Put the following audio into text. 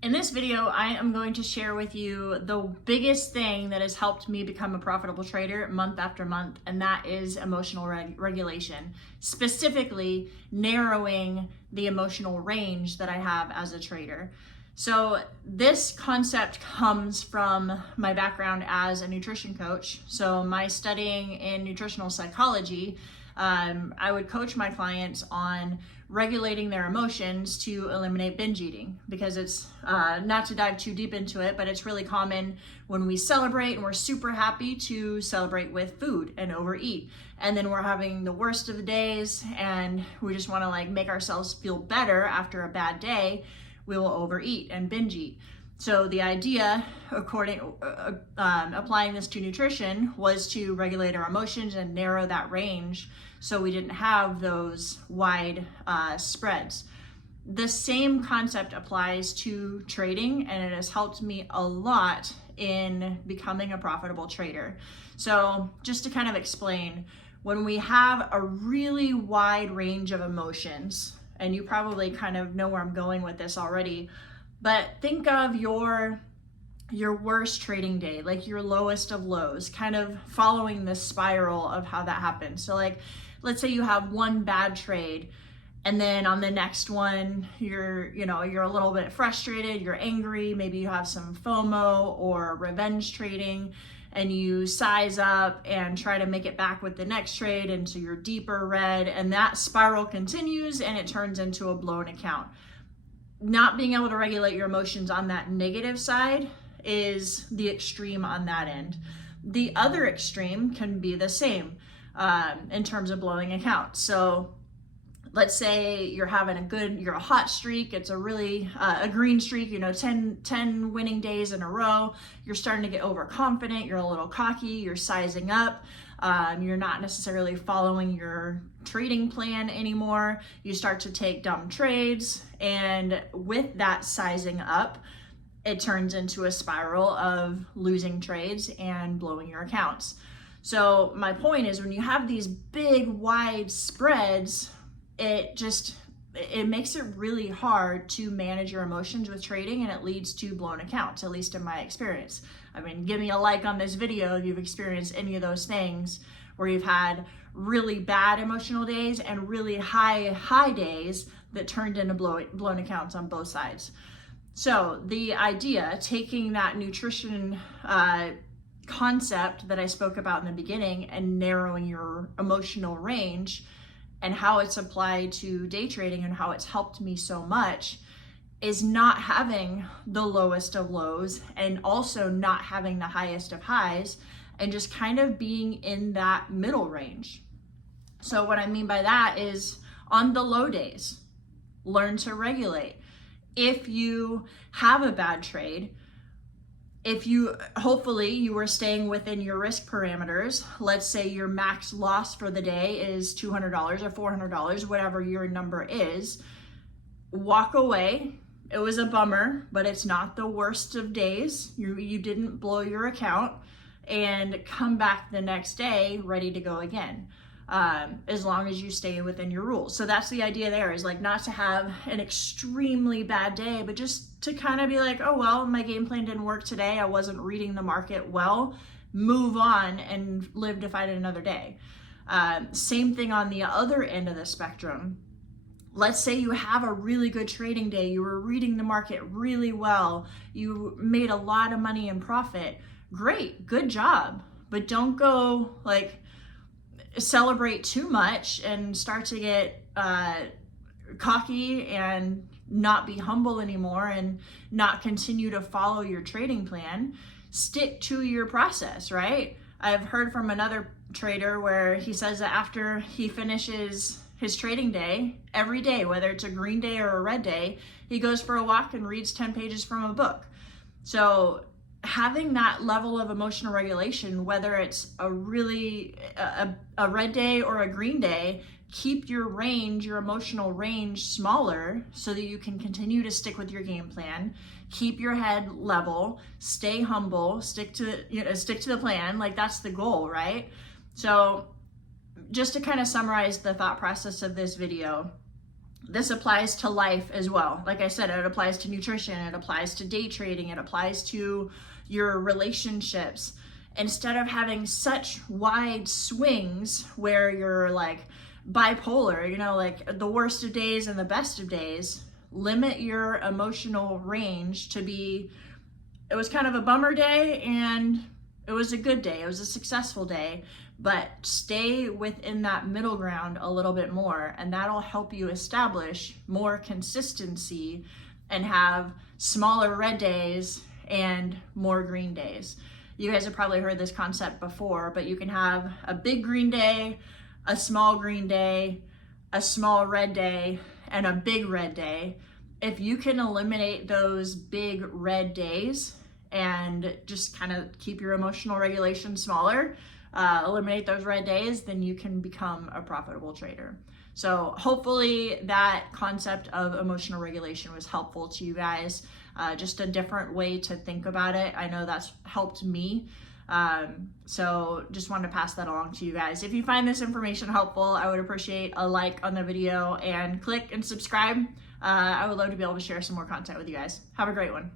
In this video, I am going to share with you the biggest thing that has helped me become a profitable trader month after month, and that is emotional regulation, specifically narrowing the emotional range that I have as a trader. So this concept comes from my background as a nutrition coach. So my studying in nutritional psychology, I would coach my clients on regulating their emotions to eliminate binge eating, because it's not to dive too deep into it, but it's really common when we celebrate and we're super happy to celebrate with food and overeat, and then we're having the worst of the days and we just want to make ourselves feel better after a bad day. We will overeat and binge eat. So the idea, applying this to nutrition, was to regulate our emotions and narrow that range so we didn't have those wide spreads. The same concept applies to trading, and it has helped me a lot in becoming a profitable trader. So just to kind of explain, when we have a really wide range of emotions, and you probably kind of know where I'm going with this already, but think of your worst trading day, like your lowest of lows, kind of following this spiral of how that happens. So let's say you have one bad trade, and then on the next one, you're a little bit frustrated, you're angry, maybe you have some FOMO or revenge trading, and you size up and try to make it back with the next trade into your deeper red, and that spiral continues and it turns into a blown account. Not being able to regulate your emotions on that negative side is the extreme on that end. The other extreme can be the same in terms of blowing accounts. So let's say you're having you're a hot streak. It's a green streak, 10 winning days in a row. You're starting to get overconfident. You're a little cocky. You're sizing up. You're not necessarily following your trading plan anymore. You start to take dumb trades. And with that sizing up, it turns into a spiral of losing trades and blowing your accounts. So my point is, when you have these big, wide spreads, it makes it really hard to manage your emotions with trading, and it leads to blown accounts, at least in my experience. I mean, give me a like on this video if you've experienced any of those things where you've had really bad emotional days and really high days that turned into blown accounts on both sides. So the idea, taking that nutrition concept that I spoke about in the beginning and narrowing your emotional range, and how it's applied to day trading and how it's helped me so much, is not having the lowest of lows and also not having the highest of highs, and just kind of being in that middle range. So what I mean by that is, on the low days, learn to regulate. If you have a bad trade, hopefully you were staying within your risk parameters. Let's say your max loss for the day is $200 or $400, whatever your number is. Walk away. It was a bummer, but it's not the worst of days. You didn't blow your account, and come back the next day ready to go again. As long as you stay within your rules. So that's the idea there, is not to have an extremely bad day, but just to kind of be like, oh, well, my game plan didn't work today. I wasn't reading the market well. Move on and live to fight another day. Same thing on the other end of the spectrum. Let's say you have a really good trading day. You were reading the market really well. You made a lot of money in profit. Great, good job. But don't go celebrate too much and start to get cocky and not be humble anymore and not continue to follow your trading plan. Stick to your process, right? I've heard from another trader where he says that after he finishes his trading day, every day, whether it's a green day or a red day, he goes for a walk and reads 10 pages from a book. So having that level of emotional regulation, whether it's a red day or a green day, keep your emotional range smaller so that you can continue to stick with your game plan, keep your head level, stay humble, stick to the plan. That's the goal, right? So just to kind of summarize the thought process of this video, this applies to life as well. Like I said, it applies to nutrition, it applies to day trading, it applies to your relationships. Instead of having such wide swings where you're like bipolar, you know, like the worst of days and the best of days, limit your emotional range to be, it was kind of a bummer day and it was a good day, it was a successful day, but stay within that middle ground a little bit more, and that'll help you establish more consistency and have smaller red days and more green days. You guys have probably heard this concept before, but you can have a big green day, a small green day, a small red day, and a big red day. If you can eliminate those big red days and just kind of keep your emotional regulation smaller, eliminate those red days, then you can become a profitable trader. So hopefully that concept of emotional regulation was helpful to you guys. Just a different way to think about it. I know that's helped me. So just wanted to pass that along to you guys. If you find this information helpful, I would appreciate a like on the video and click and subscribe. I would love to be able to share some more content with you guys. Have a great one.